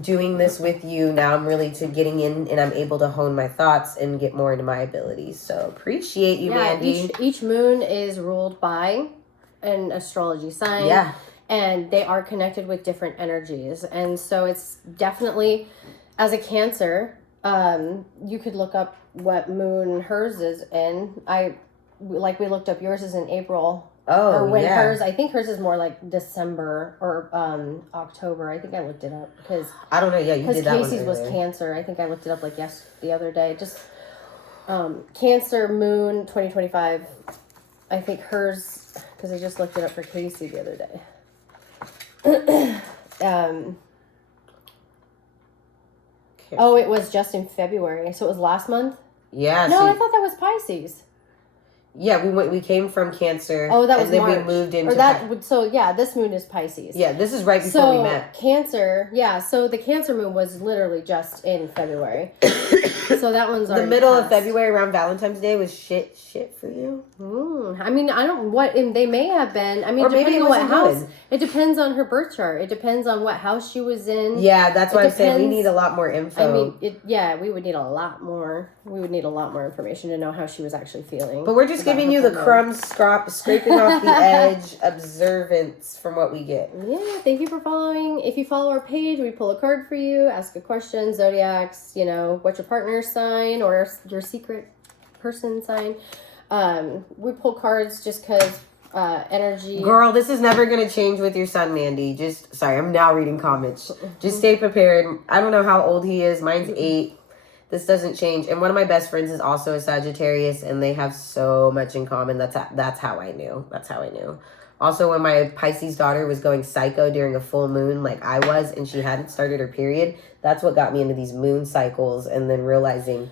doing this with you, now I'm really getting in and I'm able to hone my thoughts and get more into my abilities. So appreciate you, Mandy. Each moon is ruled by an astrology sign. Yeah. And they are connected with different energies. And so it's definitely, as a Cancer, you could look up what moon hers is in. We looked up yours is in April. Oh, or when hers, I think hers is more like December or October. I think I looked it up because I don't know. Yeah, you did that one. Casey's was Cancer. I think I looked it up the other day. Just Cancer moon 2025. I think hers, because I just looked it up for Casey the other day. It was just in February, so it was last month. Yeah. No, I thought that was Pisces. Yeah, we came from Cancer. Oh, that was and then March. we moved into this moon is Pisces. Yeah, this is right before we met. Cancer, so the Cancer moon was literally just in February. So that one's already the middle passed. of February around Valentine's Day was shit for you. I mean, I don't they may have been. I mean, or depending on what house. Good. It depends on her birth chart. It depends on what house she was in. Yeah, that's why I'm saying we need a lot more info. I mean, we would need a lot more. We would need a lot more information to know how she was actually feeling. But we're just giving you the crumbs, scraping off the edge, observance from what we get. Yeah, thank you for following. If you follow our page, we pull a card for you, ask a question, zodiacs, what's your partner's sign or your secret person sign. We pull cards just because energy. Girl, this is never going to change with your son, Mandy. I'm now reading comments. Just stay prepared. I don't know how old he is. Mine's 8. This doesn't change. And one of my best friends is also a Sagittarius, and they have so much in common. That's how I knew. Also, when my Pisces daughter was going psycho during a full moon like I was, and she hadn't started her period, that's what got me into these moon cycles, and then realizing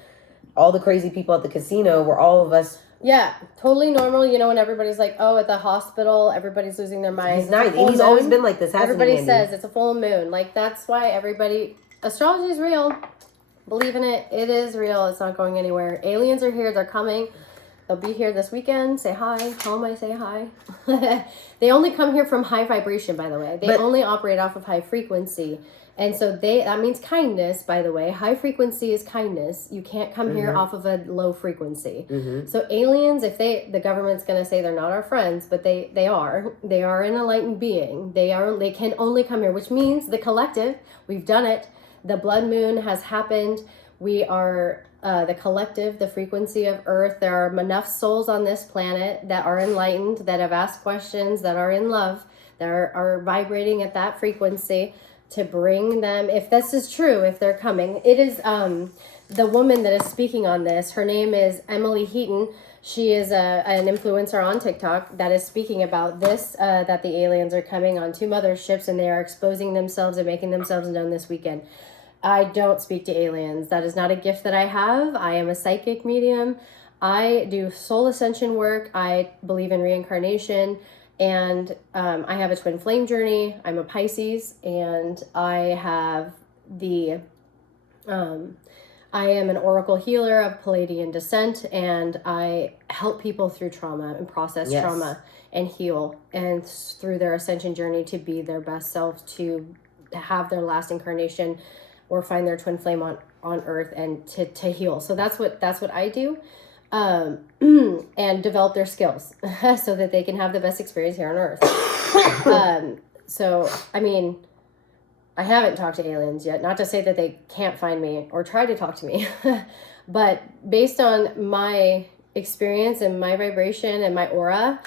all the crazy people at the casino were all of us. Yeah, totally normal. When everybody's like, oh, at the hospital, everybody's losing their minds. He's 9. He's always been like this, hasn't Everybody he, says it's a full moon. Like, that's why astrology is real. Believe in it. It is real. It's not going anywhere. Aliens are here. They're coming. They'll be here this weekend. Say hi. Tell them I say hi. They only come here from high vibration, by the way. They only operate off of high frequency. And so that means kindness, by the way. High frequency is kindness. You can't come here off of a low frequency. So aliens, the government's going to say they're not our friends, but they are. They are an enlightened being. They can only come here, which means the collective, we've done it. The blood moon has happened. We are the collective, the frequency of Earth. There are enough souls on this planet that are enlightened, that have asked questions, that are in love, that are vibrating at that frequency to bring them, if this is true, if they're coming. It is the woman that is speaking on this. Her name is Emily Heaton. She is an influencer on TikTok that is speaking about this, that the aliens are coming on 2 motherships and they are exposing themselves and making themselves known this weekend. I don't speak to aliens. That is not a gift that I have. I am a psychic medium. I do soul ascension work. I believe in reincarnation. And I have a twin flame journey. I'm a Pisces. And I have I am an oracle healer of Palladian descent. And I help people through trauma and process trauma and heal. And through their ascension journey to be their best self, to have their last incarnation or find their twin flame on Earth and to heal. So that's what I do, and develop their skills so that they can have the best experience here on Earth. So, I mean, I haven't talked to aliens yet. Not to say that they can't find me or try to talk to me, but based on my experience and my vibration and my aura,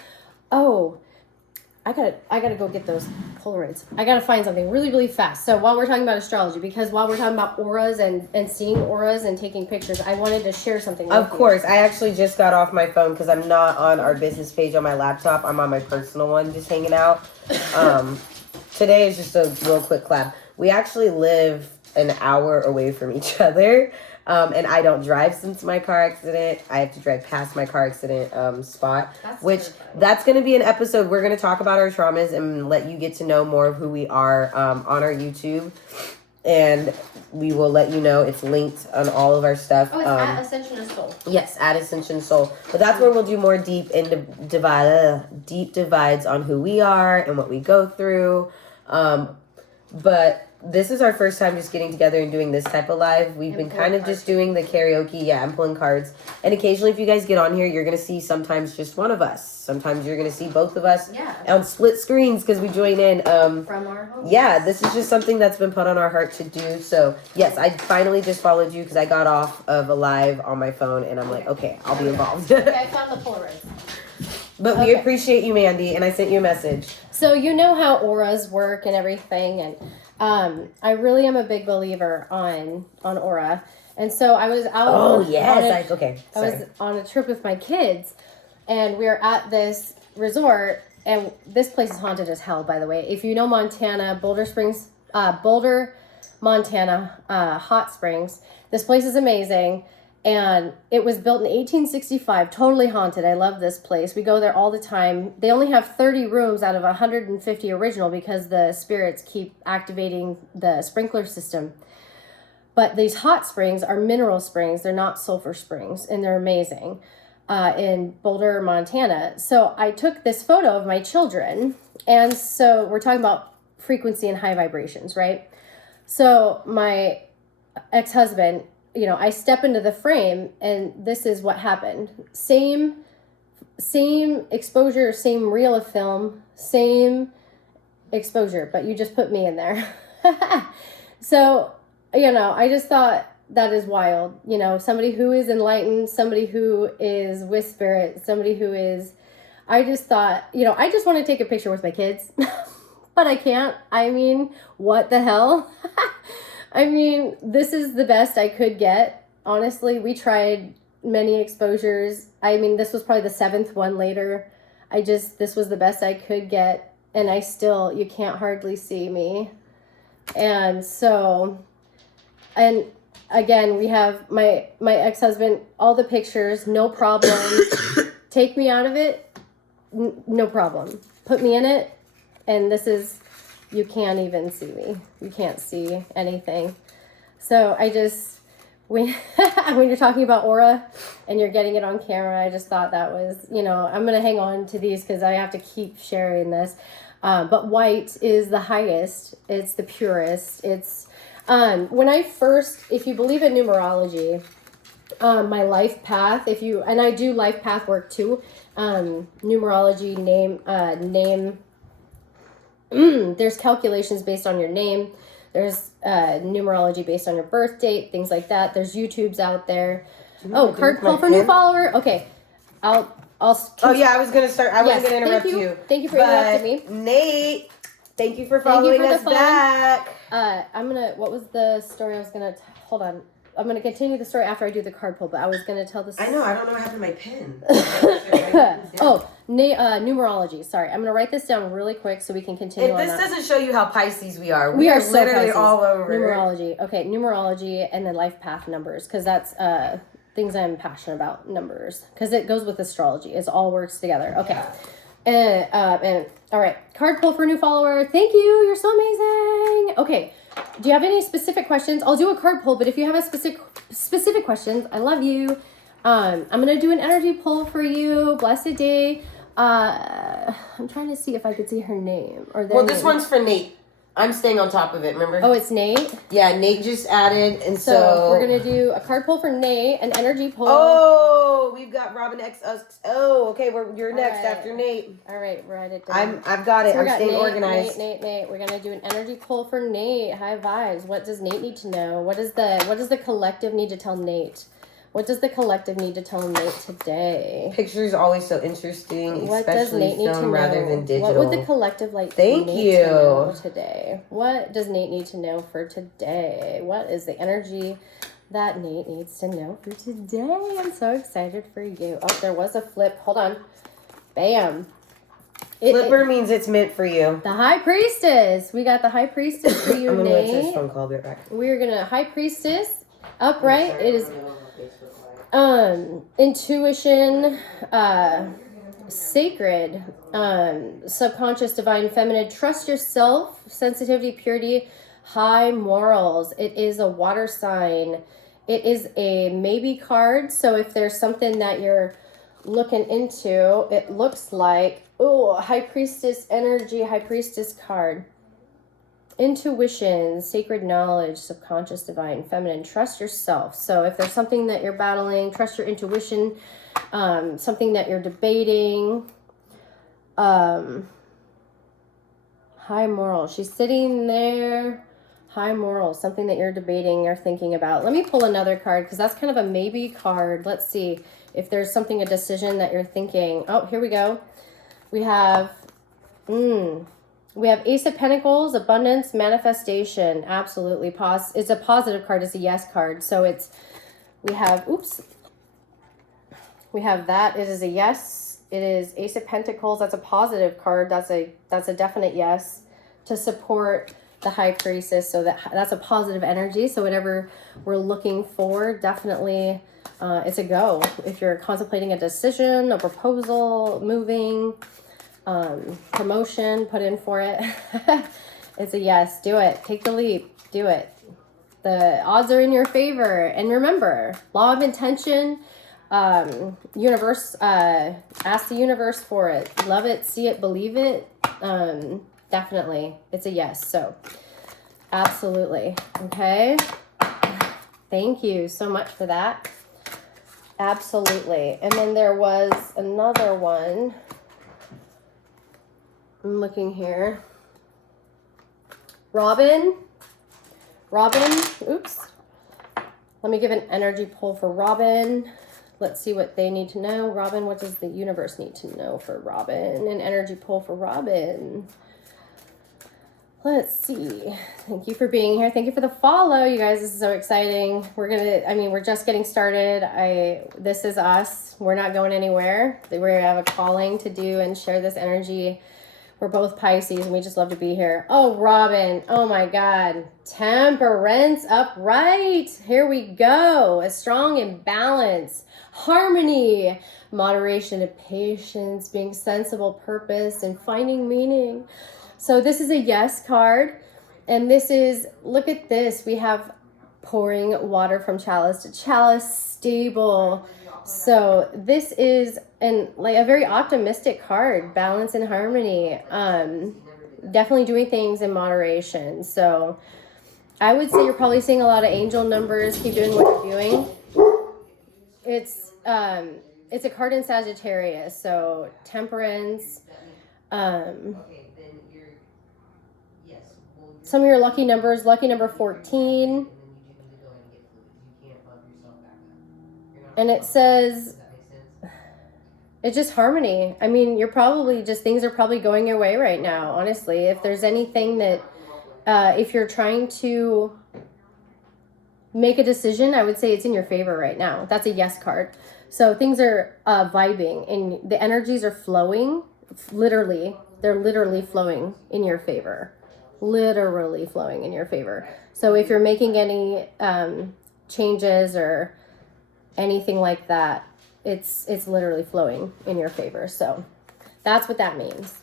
I gotta go get those Polaroids. I gotta find something really, really fast. So while we're talking about astrology, because while we're talking about auras and seeing auras and taking pictures, I wanted to share something with you. Of course. I actually just got off my phone because I'm not on our business page on my laptop. I'm on my personal one just hanging out. Today is just a real quick collab. We actually live an hour away from each other. And I don't drive since my car accident. I have to drive past my car accident spot, that's going to be an episode. We're going to talk about our traumas and let you get to know more of who we are on our YouTube. And we will let you know. It's linked on all of our stuff. Oh, it's at Ascension Soul. Yes, at Ascension Soul. But that's where we'll do more deep divides on who we are and what we go through. But this is our first time just getting together and doing this type of live. We've been kind of just doing the karaoke. Yeah, I'm pulling cards. And occasionally if you guys get on here, you're going to see sometimes just one of us. Sometimes you're going to see both of us on split screens because we join in. From our home. Yeah, this is just something that's been put on our heart to do. So, yes, I finally just followed you because I got off of a live on my phone and I'm like, okay, I'll be involved. Okay, I found the Polaroids. But we appreciate you, Mandy, and I sent you a message. So you know how auras work and everything, and I really am a big believer on aura. And so I was out. Oh yes, I was on a trip with my kids, and we were at this resort, and this place is haunted as hell. By the way, if you know Montana, Boulder, Montana, hot springs. This place is amazing. And it was built in 1865, totally haunted. I love this place. We go there all the time. They only have 30 rooms out of 150 original because the spirits keep activating the sprinkler system. But these hot springs are mineral springs. They're not sulfur springs, and they're amazing in Boulder, Montana. So I took this photo of my children, and so we're talking about frequency and high vibrations, right? So my ex-husband, you know, I step into the frame and this is what happened. Same exposure, same reel of film, same exposure, but you just put me in there. So, you know, I just thought that is wild. You know, somebody who is enlightened, somebody who is with spirit, somebody who is, I just thought, you know, I just want to take a picture with my kids, but I can't. I mean, what the hell? I mean, this is the best I could get. Honestly, we tried many exposures. I mean, this was probably the 7th one later. This was the best I could get. And you can't hardly see me. And so, and again, we have my ex-husband, all the pictures, no problem. Take me out of it, no problem. Put me in it, and you can't even see me. You can't see anything. So when you're talking about aura and you're getting it on camera, I just thought that was, you know, I'm going to hang on to these because I have to keep sharing this. But white is the highest. It's the purest. It's, if you believe in numerology, my life path, and I do life path work too, numerology, name, there's calculations based on your name. There's numerology based on your birth date, things like that. There's YouTubes out there. Card pull for new follower. Okay, I'll. Oh yeah, I was gonna start. I wasn't gonna interrupt you. Thank you for interrupting me, Nate. Thank you for following us back. What was the story I was gonna? Hold on. I'm going to continue the story after I do the card pull, but I was going to tell the story. I know. I don't know what happened to my pen. Numerology. Sorry. I'm going to write this down really quick so we can continue on that. If this doesn't show you how Pisces we are, we are literally all over. Numerology. Okay, numerology and then life path numbers, because that's things I'm passionate about, numbers, because it goes with astrology. It all works together. Okay. Yeah. And all right, card pull for a new follower. Thank you. You're so amazing. Okay. Do you have any specific questions? I'll do a card pull, but if you have a specific questions, I love you. I'm gonna do an energy pull for you. Blessed day. I'm trying to see if I could see her name or their this one's for Nate. I'm staying on top of it, remember? Oh, it's Nate? Yeah, Nate just added, and so... we're going to do a card pull for Nate, an energy pull. Oh, we've got Robin X. Oh, okay, you're next after Nate. All right, write it down. I've got it. I'm staying organized. Nate. We're going to do an energy pull for Nate. High vibes. What does Nate need to know? What does the collective need to tell Nate? What does the collective need to tell Nate today? Pictures always so interesting, what does Nate need to know? Rather than digital. What would the collective like Nate to know today? What does Nate need to know for today? What is the energy that Nate needs to know for today? I'm so excited for you. Oh, there was a flip. Hold on. Bam. Flipper means it's meant for you. The High Priestess. We got the High Priestess for you, I'm Nate. gonna this phone call. Be right back. We're gonna High Priestess upright. It is intuition, sacred, subconscious, divine, feminine. Trust yourself, sensitivity, purity, high morals. It is a water sign. It is a maybe card. So if there's something that you're looking into, it looks like, High Priestess energy, High Priestess card. Intuition, sacred knowledge, subconscious, divine, feminine. Trust yourself. So if there's something that you're battling, trust your intuition. Something that you're debating. High moral. She's sitting there. High moral. Something that you're debating or thinking about. Let me pull another card because that's kind of a maybe card. Let's see if there's something, a decision that you're thinking. Oh, here we go. We have Ace of Pentacles, abundance, manifestation. Absolutely. It's a positive card. It's a yes card. So we have that. It is a yes. It is Ace of Pentacles. That's a positive card. That's a definite yes to support the High Priestess. So that's a positive energy. So whatever we're looking for, definitely it's a go. If you're contemplating a decision, a proposal, moving, promotion, put in for it. It's a yes. Do it. Take the leap. Do it. The odds are in your favor. And remember, law of intention, universe, ask the universe for it. Love it, see it, believe it. Definitely. It's a yes. So absolutely. Okay. Thank you so much for that. Absolutely. And then there was another one. I'm looking here. Robin. Oops. Let me give an energy pull for Robin. Let's see what they need to know. Robin, what does the universe need to know for Robin? An energy pull for Robin. Let's see. Thank you for being here. Thank you for the follow, you guys. This is so exciting. We're just getting started. This is us. We're not going anywhere. We have a calling to do and share this energy. We're both Pisces and we just love to be here. Oh, Robin. Oh my God. Temperance upright. Here we go. A strong imbalance. Harmony. Moderation and patience. Being sensible, purpose, and finding meaning. So this is a yes card. And this is, look at this. We have pouring water from chalice to chalice, stable. So this is a very optimistic card, balance and harmony. Definitely doing things in moderation. So I would say you're probably seeing a lot of angel numbers. Keep doing what you're doing. It's a card in Sagittarius. So temperance. Some of your lucky numbers, lucky number 14. And it says, it's just harmony. I mean, things are probably going your way right now, honestly. If there's anything that, if you're trying to make a decision, I would say it's in your favor right now. That's a yes card. So things are vibing and the energies are flowing. Literally, they're literally flowing in your favor. Literally flowing in your favor. So if you're making any changes or anything like that, it's literally flowing in your favor. So that's what that means.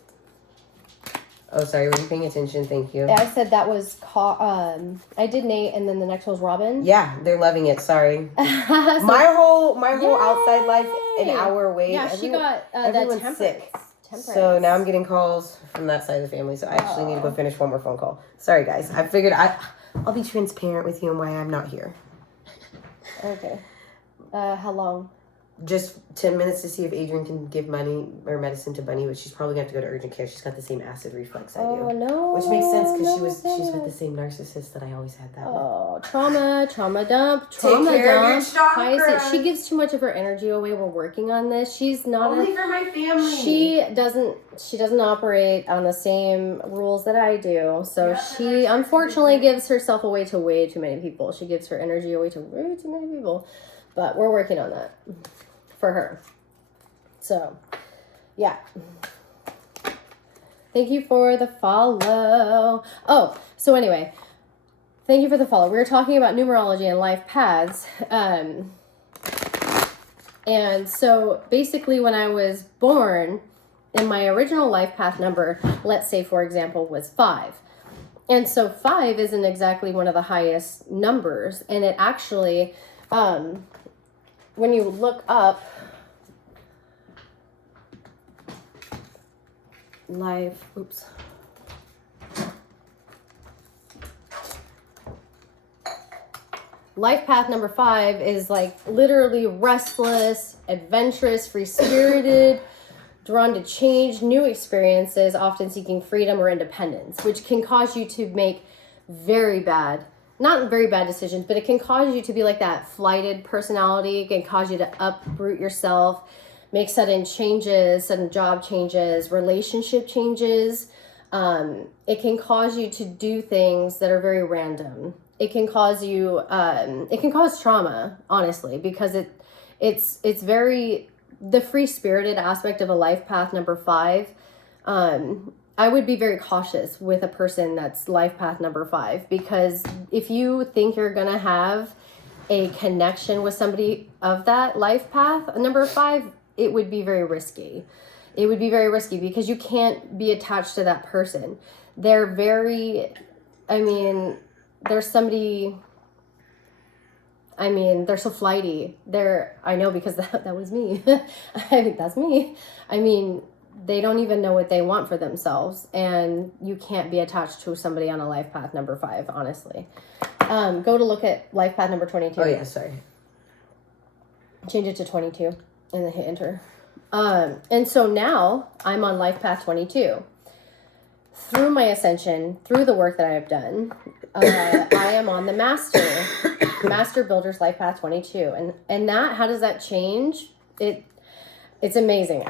Oh, sorry, were you paying attention? Thank you. I said that was I did Nate, and then the next one was Robin. Yeah, they're loving it. Sorry. So, my whole outside life an hour away. Yeah, she got the temperance. So now I'm getting calls from that side of the family. So I actually need to go finish one more phone call. Sorry, guys. I figured I'll be transparent with you on why I'm not here. Okay. How long? Just 10 minutes to see if Adrian can give money or medicine to Bunny, but she's probably going to have to go to urgent care. She's got the same acid reflux I do. Oh, no. Which makes sense because she's with the same narcissist that I always had that with. Oh, trauma dump. Take care of your chakras. She gives too much of her energy away. We're working on this. She's not only for my family. She doesn't operate on the same rules that I do. So she unfortunately gives herself away to way too many people. She gives her energy away to way too many people. But we're working on that for her. So, yeah. Thank you for the follow. Oh, so anyway, thank you for the follow. We were talking about numerology and life paths. And so basically when I was born, in my original life path number, let's say, for example, was 5. And so 5 isn't exactly one of the highest numbers. And it actually, when you look up life, life path number 5 is like literally restless, adventurous, free-spirited, drawn to change, new experiences, often seeking freedom or independence, which can cause you to make not very bad decisions, but it can cause you to be like that flighted personality. It can cause you to uproot yourself, make sudden changes, sudden job changes, relationship changes. It can cause you to do things that are very random. It can cause you, it can cause trauma, honestly, because it's very, the free-spirited aspect of a life path number 5. I would be very cautious with a person that's life path number 5, because if you think you're going to have a connection with somebody of that life path number 5, it would be very risky. It would be very risky because you can't be attached to that person. They're very, there's somebody, they're so flighty. I know because that was me. That's me. They don't even know what they want for themselves, and you can't be attached to somebody on a life path number 5, honestly. Go to look at life path number 22. Oh, yeah, sorry. Change it to 22 and then hit enter. And so now I'm on life path 22. Through my ascension, through the work that I have done, I am on the master builder's life path 22. And that, how does that change? It's amazing.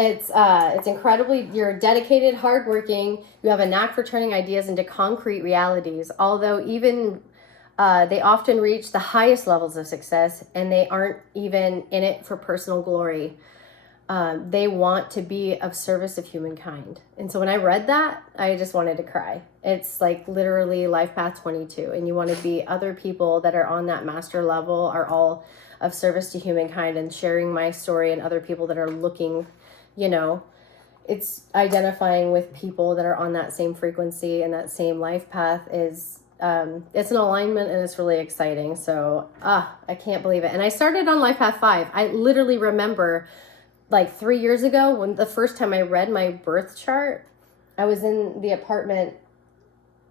It's incredibly, you're dedicated, hardworking. You have a knack for turning ideas into concrete realities. Although even they often reach the highest levels of success, and they aren't even in it for personal glory. They want to be of service of humankind. And so when I read that, I just wanted to cry. It's like literally life path 22. And you want to be other people that are on that master level are all of service to humankind, and sharing my story and other people that are looking, it's identifying with people that are on that same frequency and that same life path is, it's an alignment, and it's really exciting. So, I can't believe it. And I started on life path 5. I literally remember like 3 years ago when the first time I read my birth chart, I was in the apartment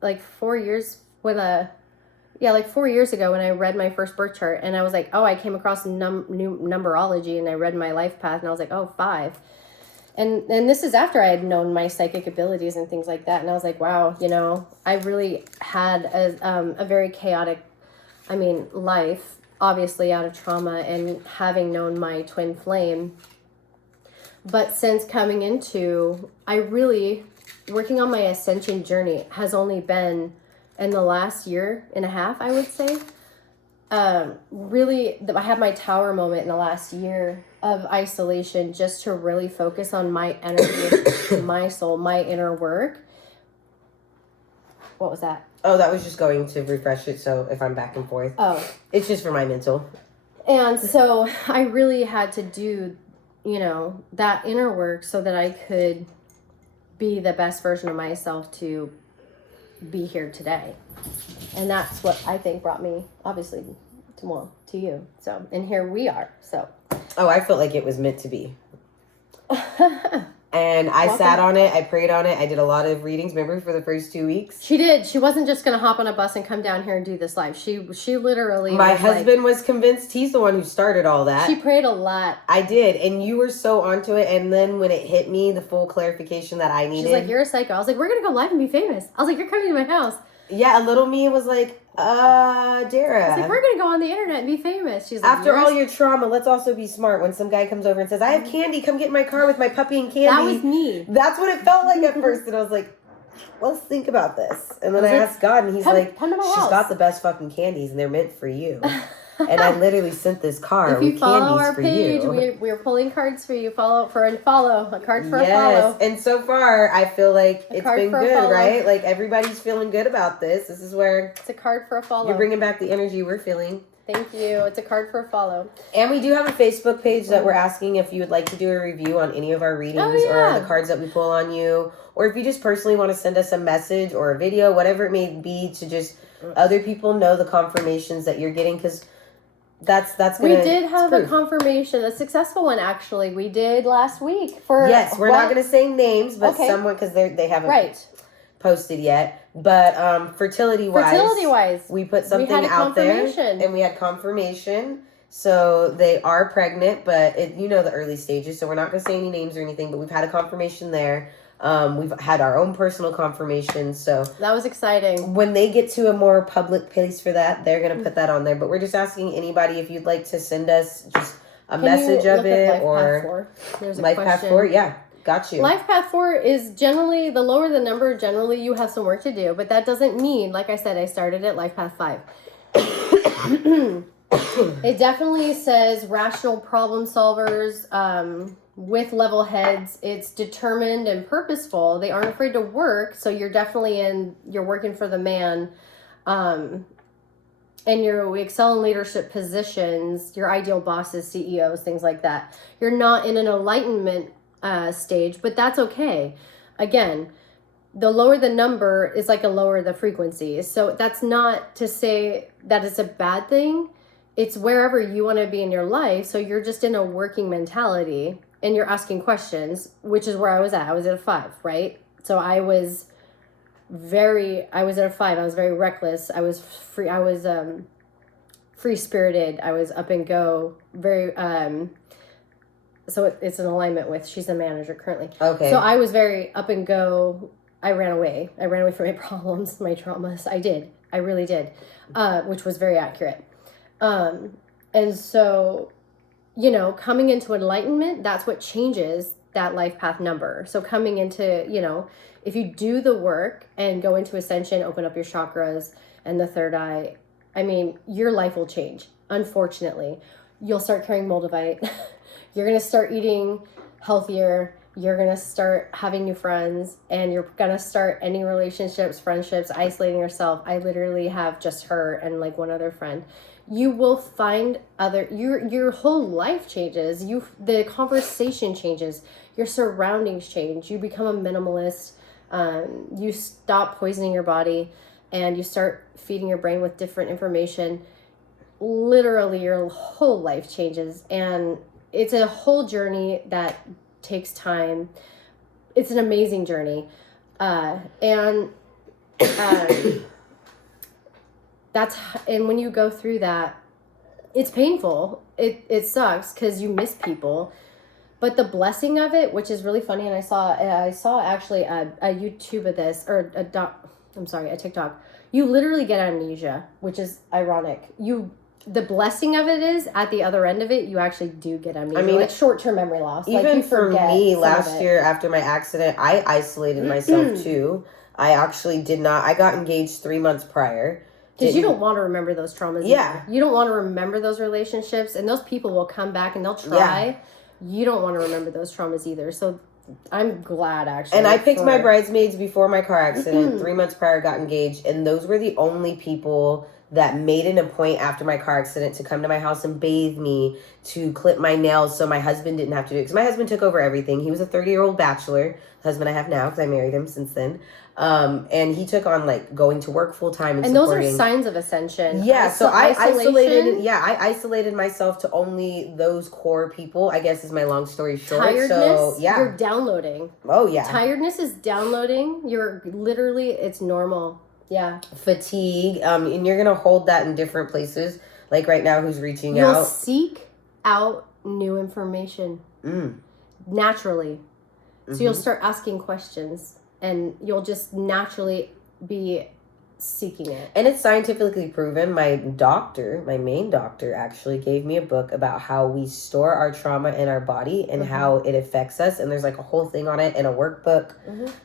like 4 years like 4 years ago when I read my first birth chart, and I was like, I came across new numerology, and I read my life path, and I was like, 5. And this is after I had known my psychic abilities and things like that. And I was like, wow, I really had a very chaotic, life, obviously out of trauma and having known my twin flame. But since coming into, working on my ascension journey has only been in the last year and a half, I would say. Really, I had my tower moment in the last year of isolation, just to really focus on my energy, my soul, my inner work. What was that? Oh, that was just going to refresh it, so if I'm back and forth. Oh. It's just for my mental. And so I really had to do, that inner work so that I could be the best version of myself to be here today. And that's what I think brought me, obviously, to you. So, and here we are. So. Oh, I felt like it was meant to be. And I sat on it. I prayed on it. I did a lot of readings. Remember, for the first 2 weeks? She did. She wasn't just going to hop on a bus and come down here and do this live. She literally. My husband was convinced. He's the one who started all that. She prayed a lot. I did. And you were so onto it. And then when it hit me, the full clarification that I needed. She's like, you're a psycho. I was like, we're going to go live and be famous. I was like, you're coming to my house. Yeah, a little me was like, Dara. I was like, we're going to go on the internet and be famous. She's like, after all your trauma, let's also be smart. When some guy comes over and says, I have candy, come get in my car with my puppy and candy. That was me. That's what it felt like at first. And I was like, let's think about this. And then I asked God, and he's like, come to my she's house. got the best fucking candies, and they're meant for you. And I literally sent this car if you with follow candies our for page, you. we're pulling cards for you. A card for a follow. Yes, and so far I feel like it's been good, right? Like everybody's feeling good about this. This is where it's a card for a follow. You're bringing back the energy we're feeling. Thank you. It's a card for a follow. And we do have a Facebook page that we're asking if you would like to do a review on any of our readings or the cards that we pull on you, or if you just personally want to send us a message or a video, whatever it may be, to just other people know the confirmations that you're getting, because that's gonna. We did have a confirmation, a successful one actually. We did last week for. Yes, we're not gonna say names, but someone, because they haven't posted yet. But fertility-wise, we put something out there, and we had confirmation. So they are pregnant, but the early stages. So we're not going to say any names or anything, but we've had a confirmation there. We've had our own personal confirmation. So that was exciting. When they get to a more public place for that, they're going to put that on there. But we're just asking anybody if you'd like to send us just a message of it or There's a Life question. Path 4. Yeah. Got you. Life Path 4 is generally, the lower the number, generally you have some work to do. But that doesn't mean, like I said, I started at Life Path 5. It definitely says rational problem solvers with level heads. It's determined and purposeful. They aren't afraid to work. So you're definitely you're working for the man. And you excel in leadership positions, your ideal bosses, CEOs, things like that. You're not in an enlightenment stage, but that's okay. Again, the lower the number is like a lower the frequency. So that's not to say that it's a bad thing. It's wherever you want to be in your life. So you're just in a working mentality and you're asking questions, which is where I was at. I was at a 5, right? So I was at a 5. I was very reckless. I was free. I was free-spirited. I was up and go, very so it's an alignment with, she's the manager currently. Okay. So I was very up and go. I ran away from my problems, my traumas. I did. I really did, which was very accurate. And so, coming into enlightenment, that's what changes that life path number. So coming into, if you do the work and go into Ascension, open up your chakras and the third eye, your life will change. Unfortunately, you'll start carrying moldavite. You're going to start eating healthier. You're going to start having new friends, and you're going to start ending relationships, friendships, isolating yourself. I literally have just her and like one other friend. You will find your whole life changes. The conversation changes. Your surroundings change. You become a minimalist. You stop poisoning your body, and you start feeding your brain with different information. Literally, your whole life changes, and it's a whole journey that takes time. It's an amazing journey, and when you go through that, it's painful. It sucks because you miss people, but the blessing of it, which is really funny, and I saw actually a YouTube of this, or a TikTok. You literally get amnesia, which is ironic. The blessing of it is, at the other end of it, you actually do get amnesia. Like short-term memory loss. Even for me, last year after my accident, I isolated myself too. I actually did not. I got engaged 3 months prior. Because you don't want to remember those traumas. Yeah. Either. You don't want to remember those relationships, and those people will come back and they'll try. Yeah. You don't want to remember those traumas either. So I'm glad, actually. And I picked my bridesmaids before my car accident. 3 months prior, got engaged, and those were the only people that made it a point after my car accident to come to my house and bathe me, to clip my nails so my husband didn't have to do it. Because my husband took over everything. He was a 30-year-old bachelor, the husband I have now, because I married him since then. And he took on going to work full time and supporting. Those are signs of ascension. Yeah, so I isolated myself to only those core people, I guess is my long story short. Tiredness, so, yeah. You're downloading. Oh, yeah. Tiredness is downloading. It's normal. Yeah. Fatigue. And you're going to hold that in different places. Like right now, who's reaching out. You'll seek out new information. Naturally. So you'll start asking questions, and you'll just naturally be seeking it. And it's scientifically proven. My main doctor actually gave me a book about how we store our trauma in our body and how it affects us. And there's a whole thing on it in a workbook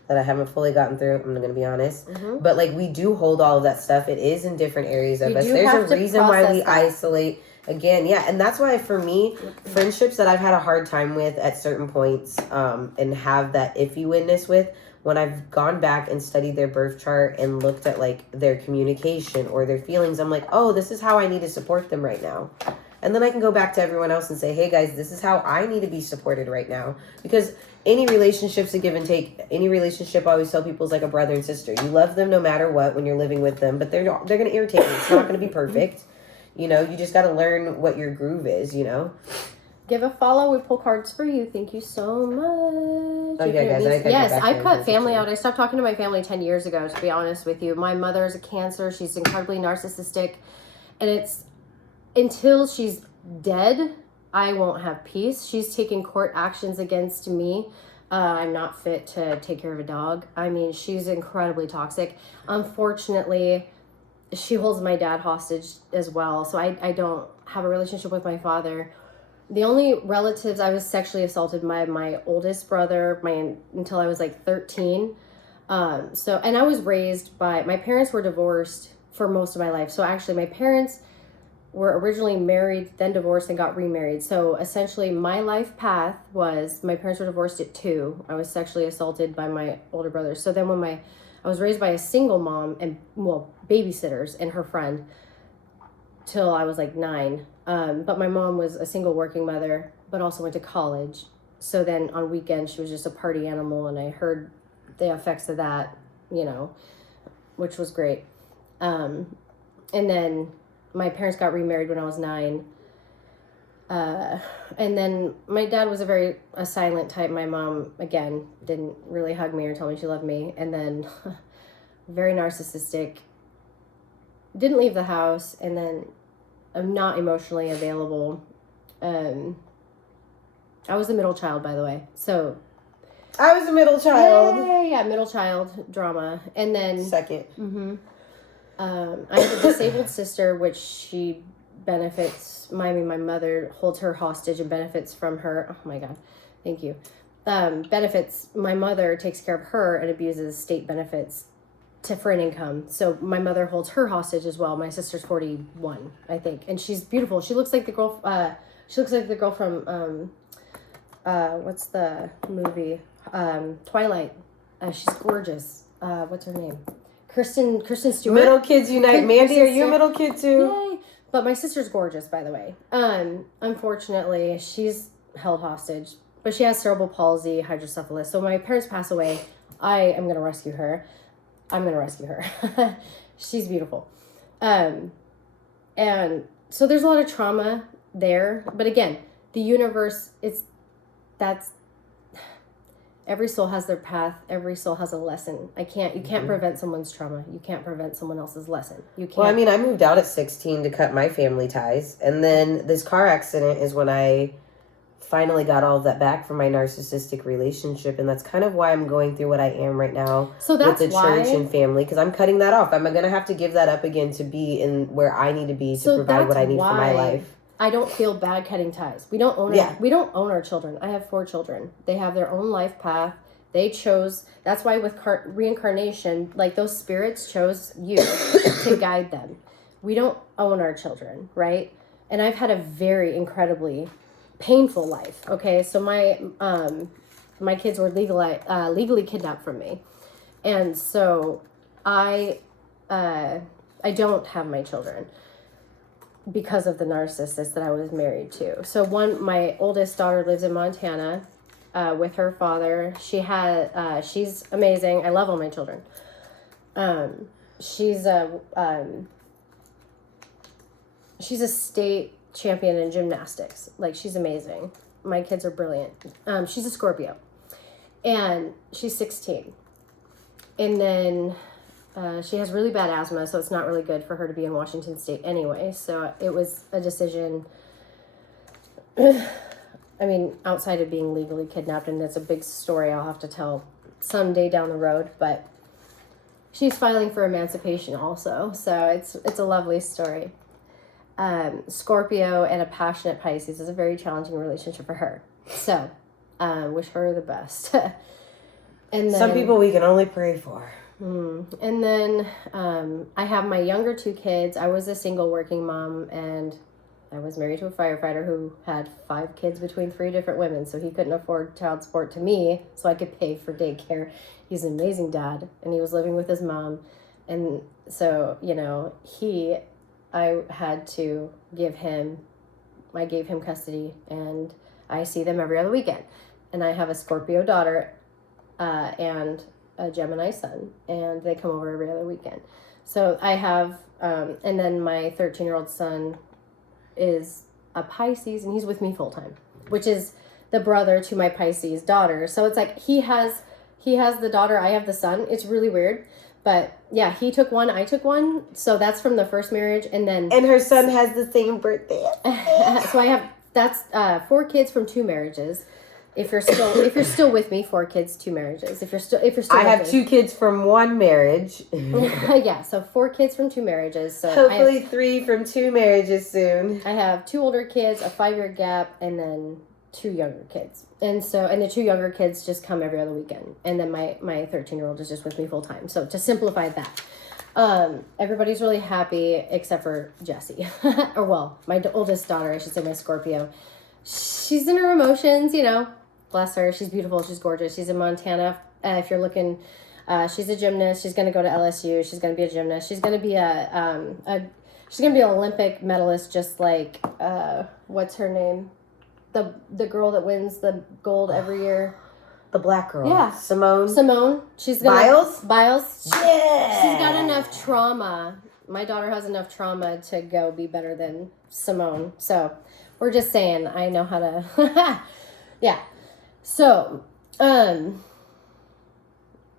that I haven't fully gotten through. I'm going to be honest. But we do hold all of that stuff. It is in different areas of us. There's a reason why we isolate. Again, yeah. And that's why for me, friendships that I've had a hard time with at certain points and have that iffy witness with, when I've gone back and studied their birth chart and looked at their communication or their feelings, I'm like, oh, this is how I need to support them right now. And then I can go back to everyone else and say, hey guys, this is how I need to be supported right now. Because any relationship's a give and take. Any relationship, I always tell people, is like a brother and sister. You love them no matter what when you're living with them, but they're going to irritate you. It's not going to be perfect. You just got to learn what your groove is, give a follow. We pull cards for you. Thank you so much. Oh, yeah, guys. Yes, I cut family out. I stopped talking to my family 10 years ago, to be honest with you. My mother is a Cancer. She's incredibly narcissistic. And it's until she's dead, I won't have peace. She's taking court actions against me. I'm not fit to take care of a dog. I mean, she's incredibly toxic. Unfortunately, she holds my dad hostage as well. So I don't have a relationship with my father. The only relatives, I was sexually assaulted by my oldest brother until I was like 13. And I was raised by, my parents were divorced for most of my life. So actually my parents were originally married, then divorced, and got remarried. So essentially my life path was, my parents were divorced at 2. I was sexually assaulted by my older brother. So then when I was raised by a single mom and, babysitters and her friend till I was like 9. But my mom was a single working mother, but also went to college. So then on weekends, she was just a party animal, and I heard the effects of that, which was great. And then my parents got remarried when I was 9. And then my dad was a silent type. My mom, again, didn't really hug me or tell me she loved me. And then very narcissistic, didn't leave the house. And then I'm not emotionally available. I was the middle child, by the way. So I was a middle child. Yeah, middle child drama. And then second. Mm-hmm. I have a disabled sister, which she benefits. My mother holds her hostage and benefits from her. Oh my God, thank you. Benefits. My mother takes care of her and abuses state benefits for an income. So my mother holds her hostage as well. My sister's 41, I think, and she's beautiful. She looks like the girl. She looks like the girl from what's the movie? Twilight. She's gorgeous. What's her name? Kristen Stewart. Middle kids unite. Mandy, are you a middle kid too? Yay. But my sister's gorgeous, by the way. Unfortunately, she's held hostage, but she has cerebral palsy, hydrocephalus. So my parents pass away. I am going to rescue her. She's beautiful. And so there's a lot of trauma there. But again, the universe, every soul has their path. Every soul has a lesson. You can't prevent someone's trauma. You can't prevent someone else's lesson. You can't. Well, I mean, I moved out at 16 to cut my family ties. And then this car accident is when I finally got all of that back from my narcissistic relationship. And that's kind of why I'm going through what I am right now with the church and family. Because I'm cutting that off. I'm going to have to give that up again to be in where I need to be to provide what I need for my life. I don't feel bad cutting ties. We don't own we don't own our children. I have 4 children. They have their own life path. They chose. That's why with reincarnation, like those spirits chose you to guide them. We don't own our children, right? And I've had a very incredibly painful life. Okay, so my kids were legally kidnapped from me, and so I don't have my children because of the narcissist that I was married to. So my oldest daughter lives in Montana with her father. She's amazing. I love all my children. She's a state champion in gymnastics. Like, she's amazing. My kids are brilliant. She's a Scorpio, and she's 16. And then she has really bad asthma, so it's not really good for her to be in Washington State anyway. So it was a decision, I mean, outside of being legally kidnapped, and it's a big story I'll have to tell someday down the road, but she's filing for emancipation also. So it's a lovely story. Scorpio and a passionate Pisces is a very challenging relationship for her. So wish her the best. And then, some people we can only pray for. And then I have my younger 2 kids. I was a single working mom, and I was married to a firefighter who had 5 kids between 3 different women, so he couldn't afford child support to me, so I could pay for daycare. He's an amazing dad, and he was living with his mom. And so, I had to give him custody, and I see them every other weekend. And I have a Scorpio daughter and a Gemini son, and they come over every other weekend. So I have, and then my 13-year-old son is a Pisces, and he's with me full time. which is the brother to my Pisces daughter. So it's like he has the daughter, I have the son. It's really weird. But yeah, he took one, I took one. So that's from the first marriage. And her son has the same birthday. So I have, that's 4 kids from 2 marriages. If you're still with me, 4 kids, 2 marriages. If you're still I have 2 kids from 1 marriage. Yeah, so 4 kids from 2 marriages. So hopefully 3 from 2 marriages soon. I have 2 older kids, a 5-year gap, and then 2 younger kids. And the 2 younger kids just come every other weekend. And then my 13-year-old is just with me full time. So to simplify that, everybody's really happy except for Jessie. Or well, my oldest daughter, I should say, my Scorpio. She's in her emotions, you know. Bless her. She's beautiful. She's gorgeous. She's in Montana. If you're looking, she's a gymnast. She's going to go to LSU. She's going to be a gymnast. She's going to be she's going to be an Olympic medalist, just like, what's her name? The girl that wins the gold every year. The black girl. Yeah. Simone. She's Biles? Yeah. She's got enough trauma. My daughter has enough trauma to go be better than Simone. So we're just saying, I know how to, yeah. So, I've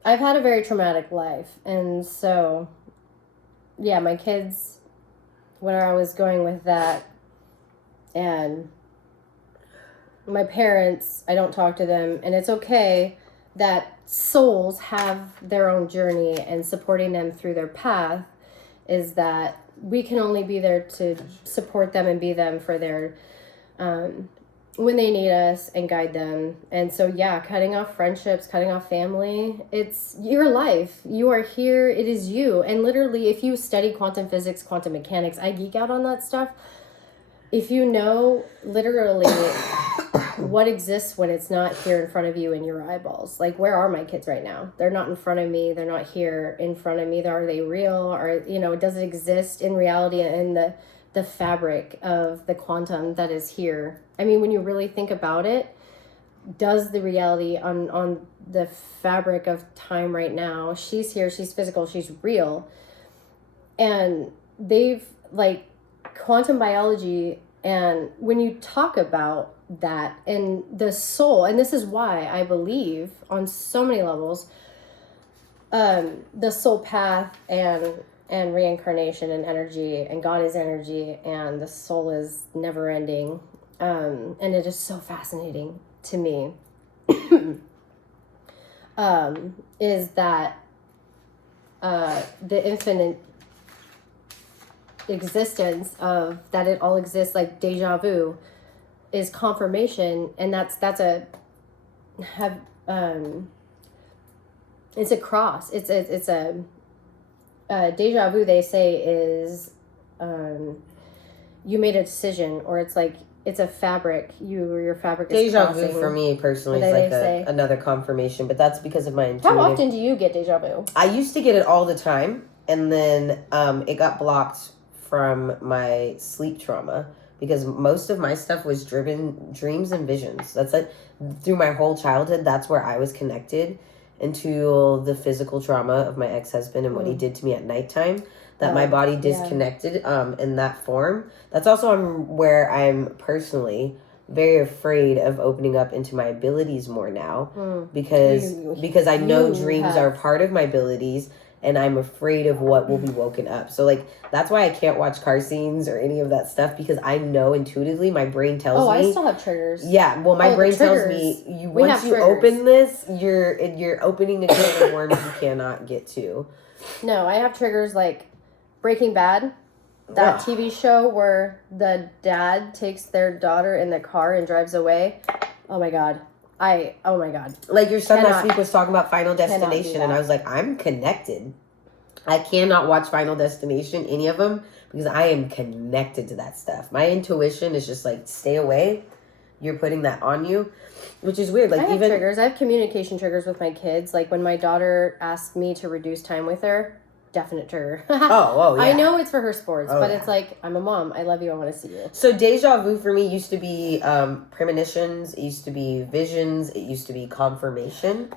had a very traumatic life. And so, yeah, my kids, where I was going with that, and my parents, I don't talk to them. And it's okay that souls have their own journey, and supporting them through their path is that we can only be there to support them and be them for their, when they need us, and guide them. And so, yeah, cutting off friendships, cutting off family, it's your life. You are here. It is you. And literally, if you study quantum physics, quantum mechanics, I geek out on that stuff. If you know literally what exists when it's not here in front of you in your eyeballs, like, where are my kids right now? They're not in front of me. They're not here in front of me. Are they real? Or, you know, does it exist in reality and in the fabric of the quantum that is here? I mean, when you really think about it, does the reality on the fabric of time right now, she's here, she's physical, she's real. And they've, like, quantum biology, and when you talk about that and the soul, and this is why I believe on so many levels, the soul path and reincarnation and energy, and God is energy, and the soul is never ending. And it is so fascinating to me, is that the infinite existence of that, it all exists, like deja vu is confirmation. And that's it's a cross. It's a deja vu, they say, is you made a decision, or it's like, it's a fabric. Your fabric is deja crossing. vu for me personally is like another confirmation, but that's because of my intuitive. How often do you get deja vu? I used to get it all the time, and then it got blocked from my sleep trauma, because most of my stuff was driven dreams and visions. That's like through my whole childhood. That's where I was connected into the physical trauma of my ex-husband and what he did to me at nighttime. That my body disconnected in that form. That's also where I'm personally very afraid of opening up into my abilities more now, because I know dreams are part of my abilities, and I'm afraid of what will be woken up. So, like, that's why I can't watch car scenes or any of that stuff, because I know intuitively, my brain tells me. Oh, I still have triggers. Yeah, well, my brain tells me, once you open this, you're opening a can of worms you cannot get to. No, I have triggers like Breaking Bad, that TV show where the dad takes their daughter in the car and drives away. Oh my God. Oh my God. Like, your son last week was talking about Final Destination, and I was like, I'm connected. I cannot watch Final Destination, any of them, because I am connected to that stuff. My intuition is just like, stay away. You're putting that on you, which is weird. Like, I have triggers. I have communication triggers with my kids. Like, when my daughter asked me to reduce time with her, definite trigger. Oh, yeah. I know it's for her sports, but it's like, I'm a mom. I love you. I want to see you. So deja vu for me used to be premonitions. It used to be visions. It used to be confirmation.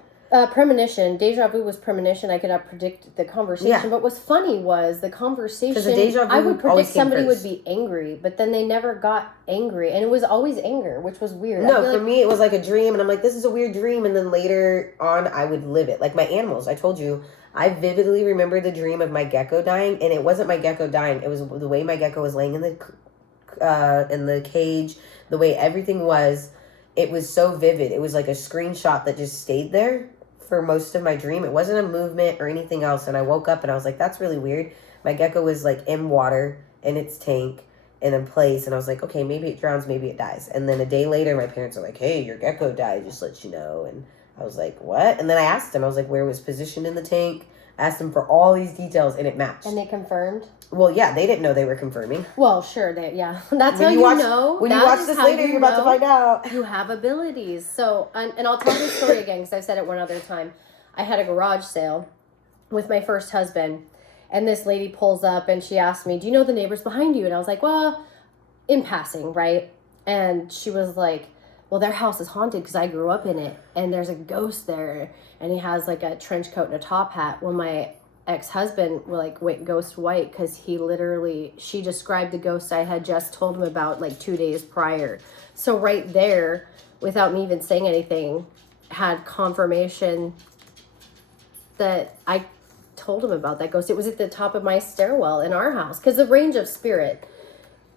Premonition. Deja vu was premonition. I could not predict the conversation. Yeah. But what's funny was the conversation. Because the deja vu I would always predict came somebody first. would be angry, but then they never got angry. And it was always anger, which was weird. No, for me, it was like a dream. And I'm like, this is a weird dream. And then later on, I would live it. Like my animals. I told you, I vividly remember the dream of my gecko dying. And it wasn't my gecko dying. It was the way my gecko was laying in the cage. The way everything was. It was so vivid. It was like a screenshot that just stayed there for most of my dream. It wasn't a movement or anything else. And I woke up and I was like, that's really weird. My gecko was like in water in its tank in a place. And I was like, okay, maybe it drowns, maybe it dies. And then a day later, my parents are like, hey, your gecko died, just let you know. And I was like, what? And then I asked him, I was like, where was positioned in the tank? I asked him for all these details and it matched. And they confirmed? Well, yeah, they didn't know they were confirming. Well, sure, yeah. That's When how you watch, know. When you watch this later, you're about to find out. You have abilities. So, and I'll tell this story again because I've said it one other time. I had a garage sale with my first husband, and this lady pulls up and she asked me, do you know the neighbors behind you? And I was like, well, in passing, right? And she was like, well, their house is haunted because I grew up in it, and there's a ghost there, and he has like a trench coat and a top hat. Well, my ex-husband went ghost white because she described the ghost I had just told him about like 2 days prior. So right there, without me even saying anything, had confirmation that I told him about that ghost. It was at the top of my stairwell in our house because the range of spirit,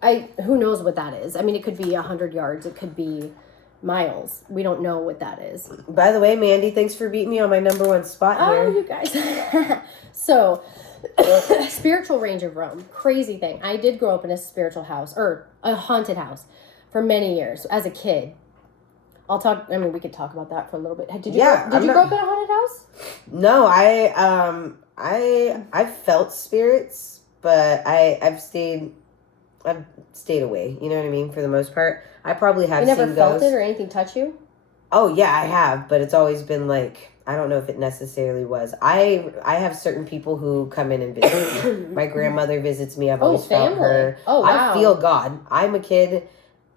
who knows what that is. I mean, it could be 100 yards, it could be miles. We don't know what that is. By the way, Mandy, thanks for beating me on my number one spot here. Oh, you guys. So, spiritual range of Rome. Crazy thing. I did grow up in a spiritual house, or a haunted house, for many years as a kid. We could talk about that for a little bit. Did you grow up in a haunted house? No, I've felt spirits, but I've stayed away. You know what I mean? For the most part, I probably have. You never seen felt ghosts. it or anything touch you? Oh yeah, I have, but it's always been like, I don't know if it necessarily was. I have certain people who come in and visit me. My grandmother visits me. I've always felt her. Oh wow. I feel God. I'm a kid.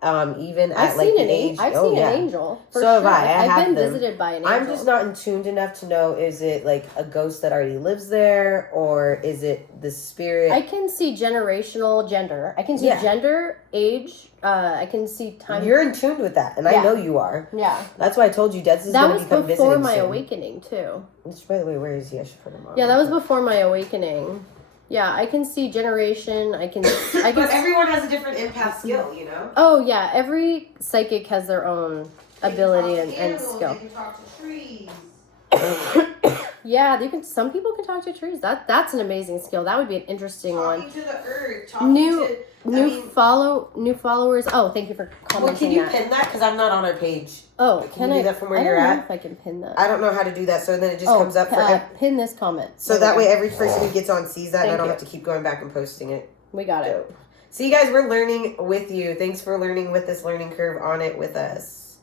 Even at like the age. I've seen an angel. So have I. I've been visited by an angel. I'm just not in tuned enough to know, is it like a ghost that already lives there, or is it the spirit? I can see generational gender. I can see gender, age. I can see time. You're in tune with that, and I know you are. Yeah. That's why I told you Dez is going to become visiting. That was before my awakening too. Which, by the way, where is he? I should put him on. Yeah, that was before my awakening. Yeah, I can see generation. I can. But everyone has a different empath skill, you know. Oh yeah, every psychic has their own ability and skill. They can talk to trees. Yeah, some people can talk to trees. That's an amazing skill. That would be an interesting one. Talking to the earth. New followers. Oh, thank you for commenting. Well, can you pin that? Because I'm not on our page. Oh, can you do that from where you're at? I don't know if I can pin that. I don't know how to do that, so then it just comes up for pin this comment. So that way every person who gets on sees that, and I don't have to keep going back and posting it. We got it. See, you guys, we're learning with you. Thanks for learning with this learning curve on it with us.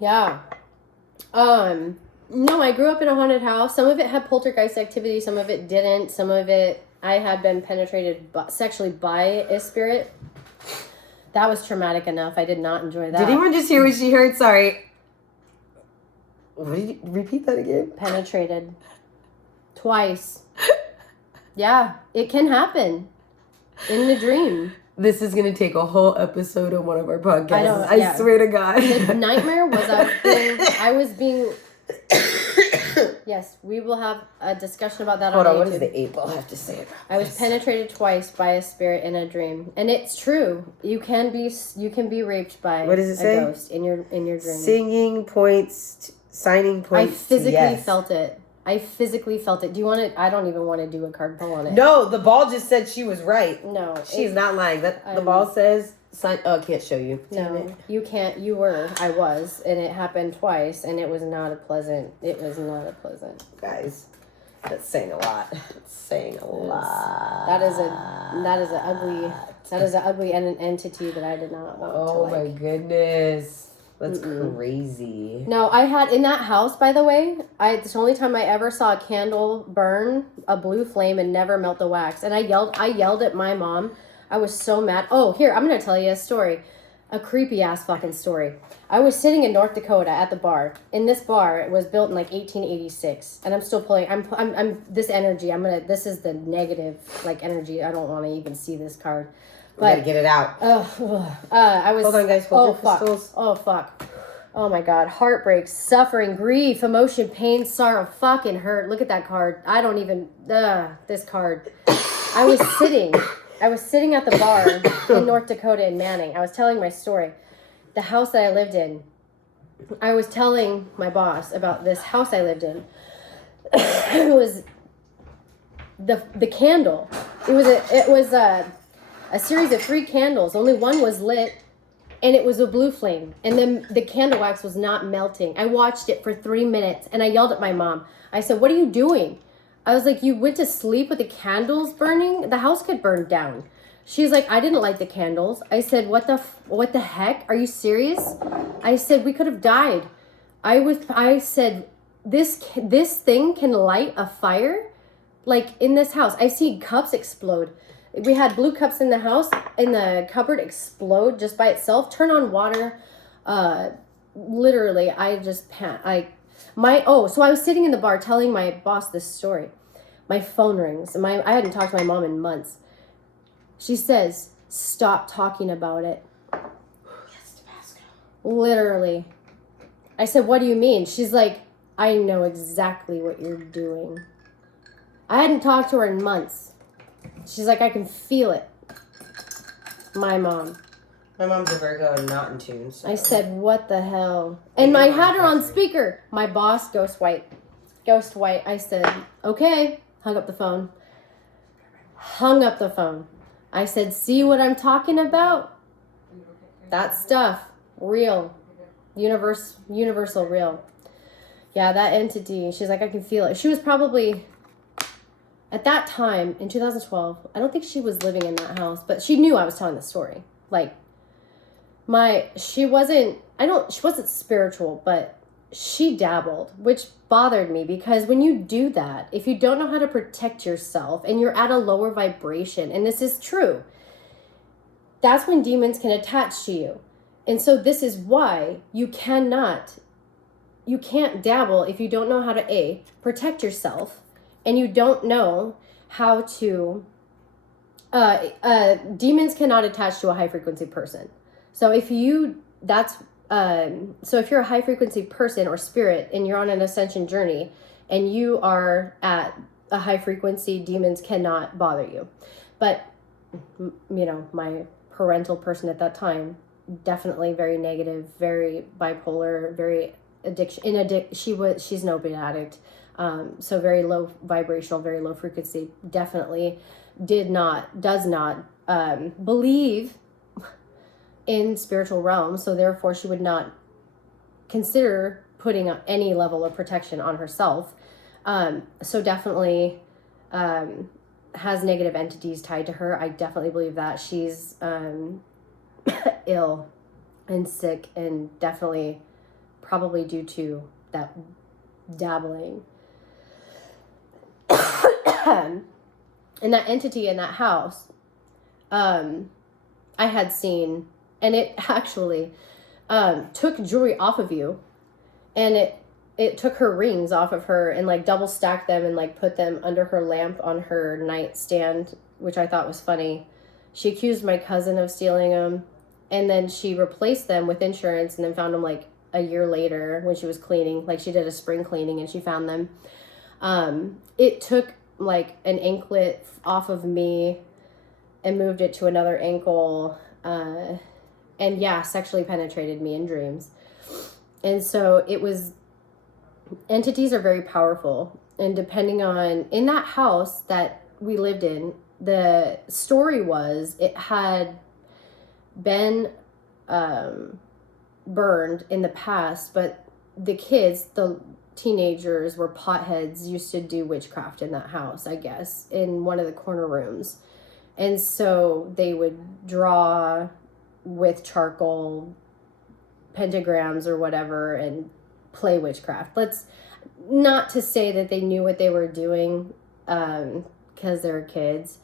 Yeah. No, I grew up in a haunted house. Some of it had poltergeist activity. Some of it didn't. Some of it, I had been penetrated sexually by a spirit. That was traumatic enough. I did not enjoy that. Did anyone just hear what she heard? Sorry. What did you repeat that again? Penetrated. Twice. Yeah, it can happen in the dream. This is going to take a whole episode on one of our podcasts. I swear to God. The nightmare was I was being... Yes, we will have a discussion about that on YouTube. What does the 8 ball have to say about I was penetrated twice by a spirit in a dream. And it's true. You can be raped by what does it say? Ghost in your dream. Signing points. I physically felt it. Do you want to? I don't even want to do a card pull on it. No, the ball just said she was right. No. She's not lying. The ball says... I can't show you. No, you can't. You were. I was. And it happened twice, and it was not a pleasant. Guys, that's saying a lot. It's saying a lot. That is an ugly entity that I did not want to like. Oh my goodness. That's crazy. No, I had in that house, by the way, it's the only time I ever saw a candle burn a blue flame and never melt the wax. And I yelled at my mom. I was so mad. Oh, here, I'm going to tell you a story. a creepy ass fucking story. I was sitting in North Dakota at the bar. In this bar, it was built in like 1886, and I'm still pulling. I'm this energy. This is the negative like energy. I don't want to even see this card. But, we gotta get it out. I was. Hold on, guys. Hold your fuck. crystals. Oh fuck. Oh my god. Heartbreak, suffering, grief, emotion, pain, sorrow, fucking hurt. Look at that card. I don't even. This card. I was sitting at the bar in North Dakota in Manning. I was telling my story. The house that I lived in. I was telling my boss about this house I lived in. It was the candle. It was a series of 3 candles. Only one was lit, and it was a blue flame. And then the candle wax was not melting. I watched it for 3 minutes, and I yelled at my mom. I said, "What are you doing?" I was like, "You went to sleep with the candles burning? The house could burn down." She's like, "I didn't light the candles." I said, what the heck? Are you serious?" I said, "We could have died." I said, this thing can light a fire? Like in this house, I've seen cups explode. We had blue cups in the house, in the cupboard, explode just by itself. Turn on water. Literally, I just so I was sitting in the bar telling my boss this story. My phone rings. I hadn't talked to my mom in months. She says, "Stop talking about it." Yes, Tabasco. Literally. I said, "What do you mean?" She's like, "I know exactly what you're doing." I hadn't talked to her in months. She's like, "I can feel it." My mom. My mom's a Virgo and not in tune. So. I said, "What the hell?" And I had her on speaker. My boss, Ghost White. I said, "Okay." Hung up the phone. I said, "See what I'm talking about? That stuff. Real. Universal real." Yeah, that entity. She's like, "I can feel it." She was probably, at that time, in 2012, I don't think she was living in that house, but she knew I was telling the story. Like, she wasn't spiritual, but she dabbled, which bothered me, because when you do that, if you don't know how to protect yourself and you're at a lower vibration, and this is true, that's when demons can attach to you. And so this is why you can't dabble if you don't know how to protect yourself, and you don't know how to demons cannot attach to a high frequency person. So if you're a high frequency person or spirit and you're on an ascension journey and you are at a high frequency, demons cannot bother you. But, my parental person at that time, definitely very negative, very bipolar, very she's an opiate addict. So very low vibrational, very low frequency, definitely does not believe in spiritual realms, so therefore she would not consider putting any level of protection on herself. So definitely has negative entities tied to her. I definitely believe that she's ill and sick, and definitely probably due to that dabbling. And that entity in that house, I had seen, and it actually took jewelry off of you, and it took her rings off of her and like double stacked them and like put them under her lamp on her nightstand, which I thought was funny. She accused my cousin of stealing them, and then she replaced them with insurance, and then found them like a year later when she was cleaning. Like, she did a spring cleaning and she found them. It took like an anklet off of me and moved it to another ankle, and sexually penetrated me in dreams. And so entities are very powerful, and depending on, in that house that we lived in, the story was it had been burned in the past, but the teenagers were potheads, used to do witchcraft in that house, I guess, in one of the corner rooms. And so they would draw with charcoal pentagrams or whatever and play witchcraft. Let's not to say that they knew what they were doing, because they were kids,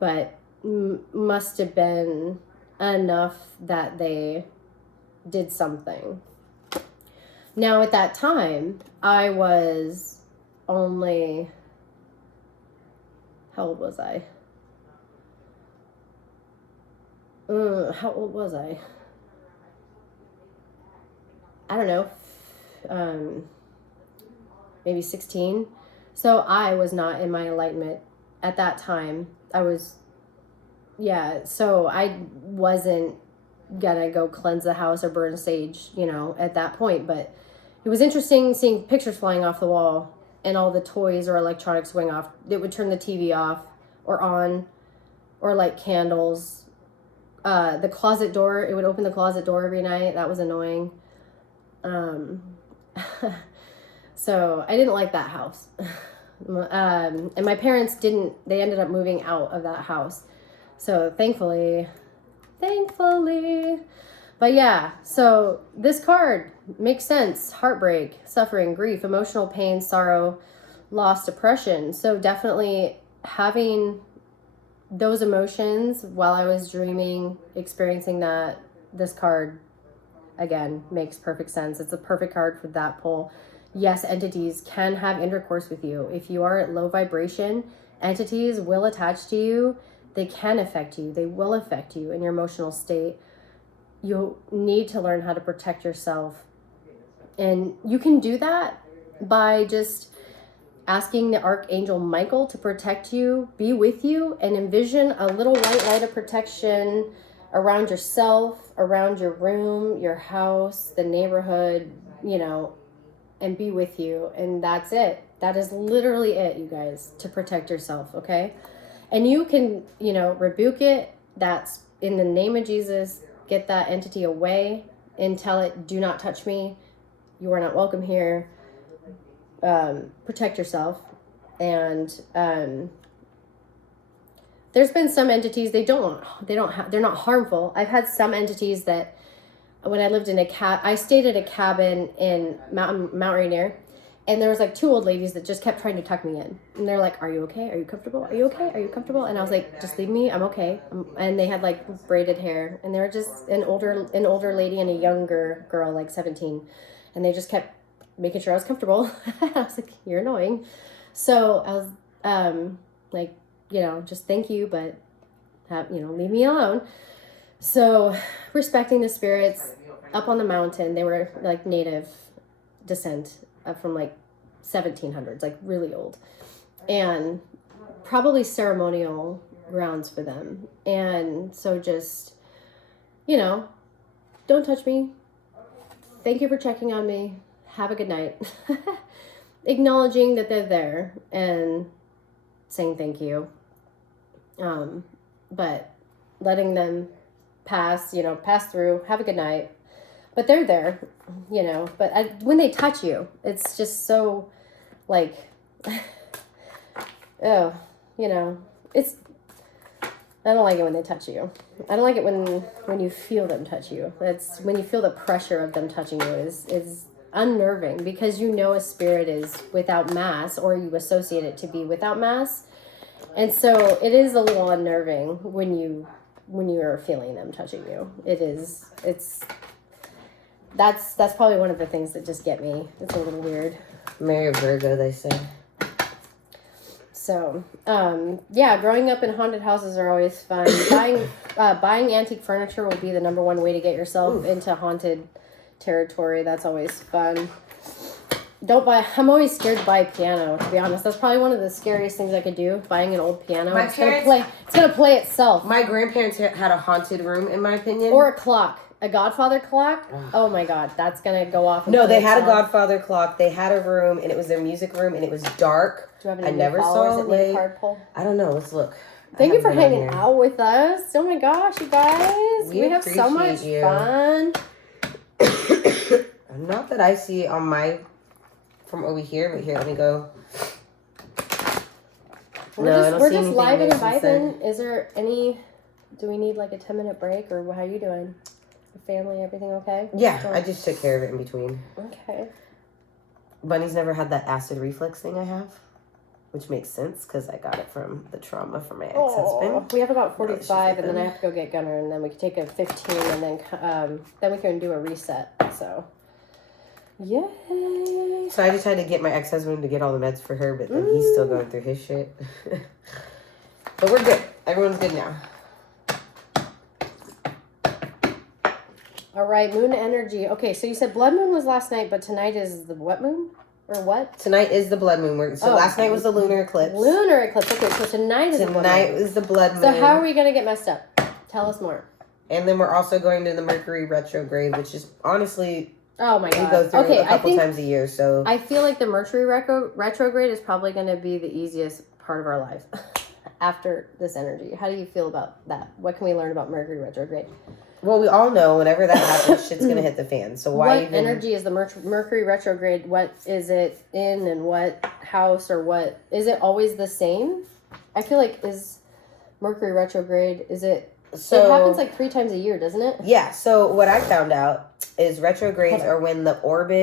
but must have been enough that they did something. Now, at that time, I was only, how old was I? How old was I? I don't know, maybe 16. So I was not in my enlightenment at that time. So I wasn't gonna go cleanse the house or burn sage, at that point. But it was interesting seeing pictures flying off the wall and all the toys or electronics going off. It would turn the TV off or on, or light candles. The closet door, it would open the closet door every night. That was annoying. So I didn't like that house. And my parents they ended up moving out of that house. So thankfully. But yeah, so this card makes sense. Heartbreak, suffering, grief, emotional pain, sorrow, loss, depression. So definitely having those emotions while I was dreaming, experiencing that, this card, again, makes perfect sense. It's a perfect card for that pull. Yes, entities can have intercourse with you. If you are at low vibration, entities will attach to you. They can affect you. They will affect you in your emotional state. You need to learn how to protect yourself. And you can do that by just asking the Archangel Michael to protect you, be with you, and envision a little white light of protection around yourself, around your room, your house, the neighborhood, and be with you. And that's it. That is literally it, you guys, to protect yourself, okay? And you can, rebuke it. That's in the name of Jesus. Get that entity away and tell it, do not touch me. You are not welcome here. Protect yourself. And there's been some entities, they're not harmful. I've had some entities that when I lived in I stayed at a cabin in Mount Rainier. And there was like two old ladies that just kept trying to tuck me in. And they're like, are you okay? Are you comfortable? Are you okay? Are you comfortable? And I was like, just leave me. I'm okay. And they had like braided hair. And they were just an older lady and a younger girl, like 17. And they just kept making sure I was comfortable. I was like, you're annoying. So I was like, just thank you, but leave me alone. So respecting the spirits up on the mountain, they were like native descent from like 1700s, like really old, and probably ceremonial grounds for them. And so just, don't touch me. Thank you for checking on me. Have a good night. Acknowledging that they're there and saying thank you. But letting them pass through, have a good night. But they're there, but when they touch you, it's just so like, oh, it's, I don't like it when they touch you. I don't like it when you feel them touch you. It's when you feel the pressure of them touching you is unnerving, because a spirit is without mass, or you associate it to be without mass. And so it is a little unnerving when you are feeling them touching you. That's probably one of the things that just get me. It's a little weird. Mary of Virgo, they say. So, growing up in haunted houses are always fun. Buying antique furniture will be the number one way to get yourself into haunted territory. That's always fun. I'm always scared to buy a piano, to be honest. That's probably one of the scariest things I could do, buying an old piano. It's gonna play itself. My grandparents had a haunted room, in my opinion. Or a clock. A Godfather clock? Oh my God, that's gonna go off. No, they had a Godfather clock. They had a room, and it was their music room, and it was dark. Do you have any followers at card pull? I don't know. Let's look. Thank you for hanging out with us. Oh my gosh, you guys. We have so much fun. Not that I see on from over here, but here, let me go. We're just live and vibing. Is there do we need like a 10-minute break, or how are you doing? Family, everything okay? Yeah, I just took care of it in between. Okay. Bunny's never had that acid reflux thing I have. which makes sense because I got it from the trauma from my ex-husband. We have about 45, and then I have to go get Gunner, and then we can take a 15, and then we can do a reset. So, yay! So I just had to get my ex-husband to get all the meds for her, but then he's still going through his shit. But we're good. Everyone's good now. All right, moon energy. Okay, so you said blood moon was last night, but tonight is the what moon? Or what? Tonight is the blood moon. So last night was the lunar eclipse. Lunar eclipse. Okay, so tonight is the blood moon. Tonight is the blood moon. So how are we going to get messed up? Tell us more. And then we're also going to the Mercury retrograde, which is honestly... Oh my God. We go through a couple times a year, so... I feel like the Mercury retrograde is probably going to be the easiest part of our lives after this energy. How do you feel about that? What can we learn about Mercury retrograde? Well, we all know whenever that happens, shit's going to hit the fan. So why what energy is the Mercury retrograde? What is it in and what house or what? Is it always the same? I feel like is Mercury retrograde, is it... So, it happens like 3 times a year, doesn't it? Yeah, so what I found out is retrogrades are when the orbit